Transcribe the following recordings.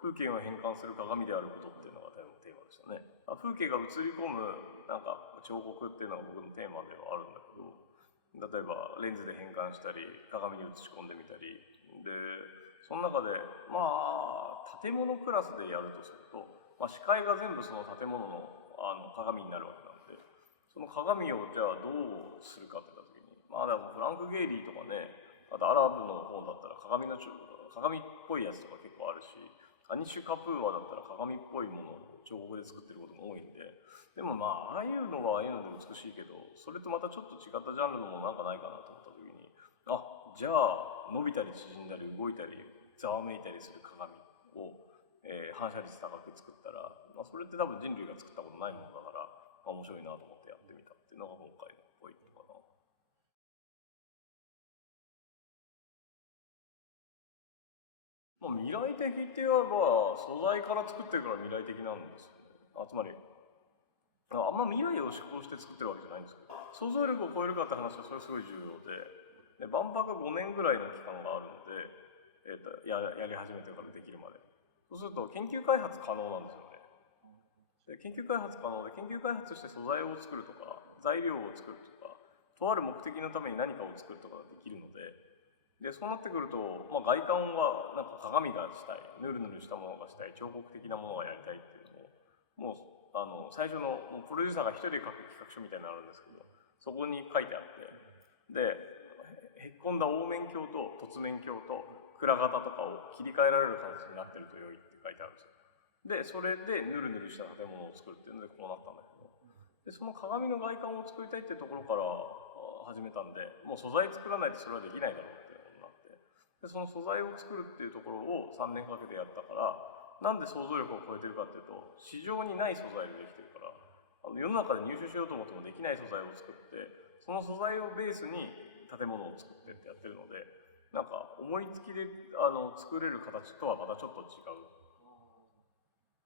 風景を変換する鏡であることっていうのがテーマでしたね。風景が映り込むなんか彫刻っていうのが僕のテーマではあるんだけど、例えばレンズで変換したり鏡に映し込んでみたりで、その中で建物クラスでやるとすると、視界が全部その建物の鏡になるわけなんで、その鏡をじゃあどうするかって言った時に、でもフランク・ゲイリーとかね、あとアラブの方だったら鏡っぽいやつとか結構あるし、アニシュ・カプーワだったら鏡っぽいものを彫刻で作ってることも多いんで、でもああいうのはああいうので美しいけど、それとまたちょっと違ったジャンルのものなんかないかなと思った時に、じゃあ伸びたり縮んだり動いたりざわめいたりする鏡を、反射率高く作ったら、それって多分人類が作ったことないものだから、面白いなと思ってやってみたっていうのが今回のポイントかな。未来的って言えば素材から作ってるから未来的なんですよね。つまりあんま未来を思考して作ってるわけじゃないんですけど、想像力を超えるかって話はそれすごい重要で、万博5年ぐらいの期間があるので、やり始めてからできるまで。そうすると研究開発可能なんですよね。で研究開発可能で、研究開発して素材を作るとか材料を作るとか、とある目的のために何かを作るとかができるので、そうなってくると、外観はなんか鏡がしたい、ヌルヌルしたものがしたい、彫刻的なものがやりたいっていうのを、もう最初のプロデューサーが一人で書く企画書みたいになのあるんですけど、そこに書いてあって、でへっこんだ凹面鏡と凸面鏡と蔵型とかを切り替えられる形になってると良いって書いてあるんですよ。でそれでヌルヌルした建物を作るっていうのでこうなったんだけど、でその鏡の外観を作りたいっていうところから始めたんで、もう素材作らないとそれはできないだろうっていうことになって、でその素材を作るっていうところを3年かけてやったから、なんで想像力を超えてるかっていうと、市場にない素材でできてるから、世の中で入手しようと思ってもできない素材を作って、その素材をベースに建物を作ってってやってるので、なんか思いつきで作れる形とはまたちょっと違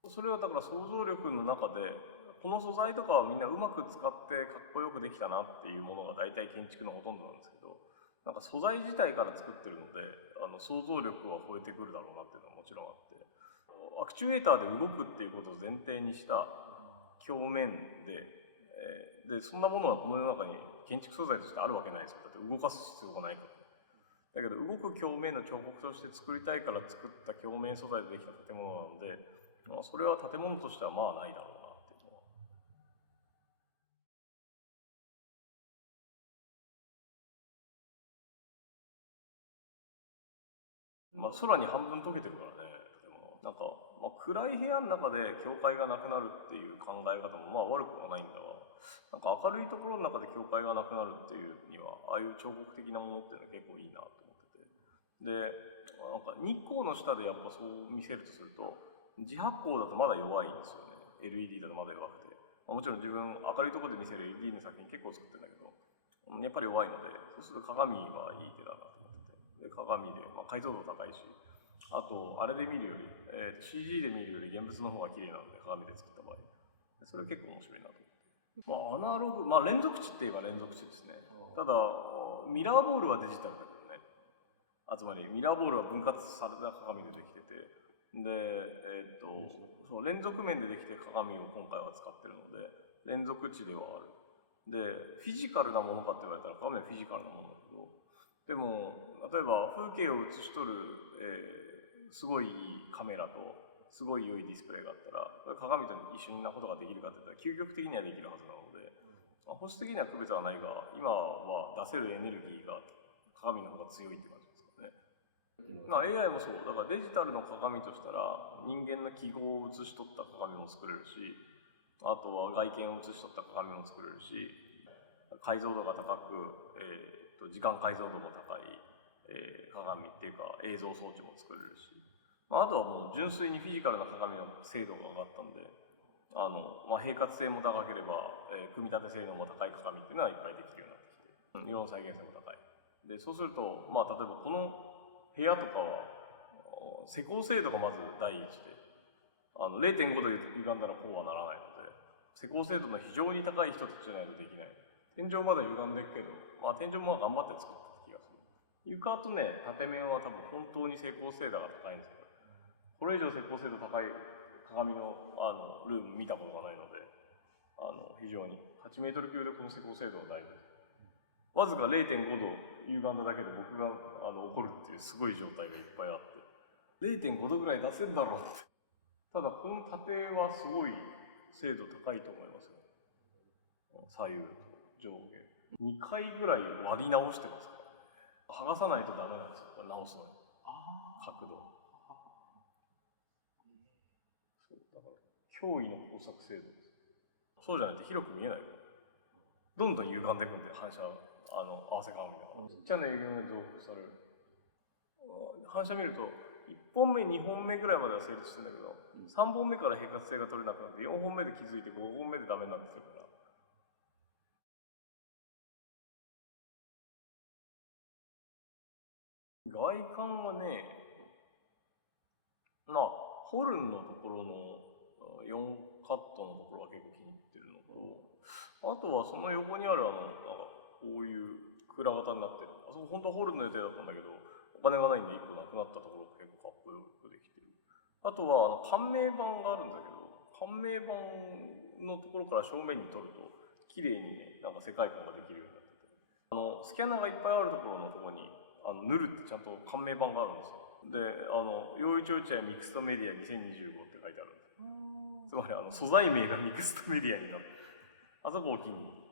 う。それはだから想像力の中で、この素材とかはみんなうまく使ってかっこよくできたなっていうものが大体建築のほとんどなんですけど、なんか素材自体から作ってるので、想像力は超えてくるだろうなっていうのはもちろんあって、アクチュエーターで動くっていうことを前提にした表面で、そんなものはこの世の中に建築素材としてあるわけないですよ。だって動かす必要がないから。だけど動く表面の彫刻として作りたいから作った表面素材でできた建物なので、それは建物としてはないだろうなっていうのは。空に半分溶けてるからね、建物は。なんか、暗い部屋の中で境界がなくなるっていう考え方も悪くはないんだが、なんか明るいところの中で境界がなくなるっていうには、ああいう彫刻的なものっていうのは結構いいなと思ってて。で、なんか日光の下でやっぱそう見せるとすると、自発光だとまだ弱いんですよね。LED だとまだ弱くて。もちろん自分明るいところで見せる LED の作品結構作ってるんだけど、やっぱり弱いので、そうすると鏡はいい手だなと思ってて。で鏡で、解像度高いし、あとあれで見るより、CG で見るより現物の方が綺麗なので、鏡で作った場合。それ結構面白いなと思って。アナログ、連続値って言えば連続値ですね。ただ、ミラーボールはデジタルだけどね。つまりミラーボールは分割された鏡でできてて、で、その連続面でできて鏡を今回は使ってるので、連続値ではある。で、フィジカルなものかって言われたら鏡はフィジカルなものだけど、でも、例えば風景を写し取る、すごいいいカメラと、すごい良いディスプレイがあったら、鏡と一緒なことができるかって言ったら、究極的にはできるはずなので、本質的には区別はないが、今は出せるエネルギーが鏡の方が強いって感じですかね。AI もそう。だからデジタルの鏡としたら、人間の記号を写し取った鏡も作れるし、あとは外見を写し取った鏡も作れるし、解像度が高く、時間解像度も高い、鏡っていうか映像装置も作れるし、あとはもう純粋にフィジカルな鏡の精度が上がったんで、平滑性も高ければ、組み立て性能も高い鏡っていうのはいっぱいできるようになってきて、色の再現性も高い。でそうすると、例えばこの部屋とかは施工精度がまず第一で、0.5 度歪んだらこうはならないので、施工精度の非常に高い人たちじゃないとできない。天井まだ歪んでるけど、天井も頑張って作った気がする。床とね、縦面は多分本当に施工精度が高いんですよ。これ以上石膏精度高い鏡のルーム見たことがないので、非常に8メートル級でこの石膏精度はだいぶわずか 0.5 度歪んだだけで僕が怒るっていうすごい状態がいっぱいあって、 0.5 度ぐらい出せんだろうって。ただこの縦はすごい精度高いと思いますね。左右と上下2回ぐらい割り直してますから、剥がさないとダメなんですよ、直すのに。角度そうだから驚異の工作精度です。そうじゃないと広く見えないから、どんどん歪んでいくんで、反射合わせ鏡だから、ちっちゃな歪みが増幅される。反射見ると1本目2本目ぐらいまでは成立してるんだけど、3本目から平滑性が取れなくなって4本目で気づいて5本目でダメになってるから。外観はね、ホルンのところの4カットのところは結構気に入ってるのと、あとはその横にあるこういう蔵型になってる、あそこ本当はホルンの予定だったんだけどお金がないんで1個なくなったところが結構かっこよくできてる。あとは感銘板があるんだけど、感銘板のところから正面に撮ると綺麗にね、なんか世界観ができるようになってて、スキャナーがいっぱいあるところのところにヌルってちゃんと感銘板があるんですよ。で、陽一落合ミクストメディア2025って書いてあるんです。つまり素材名がミクストメディアになって、あそこを機に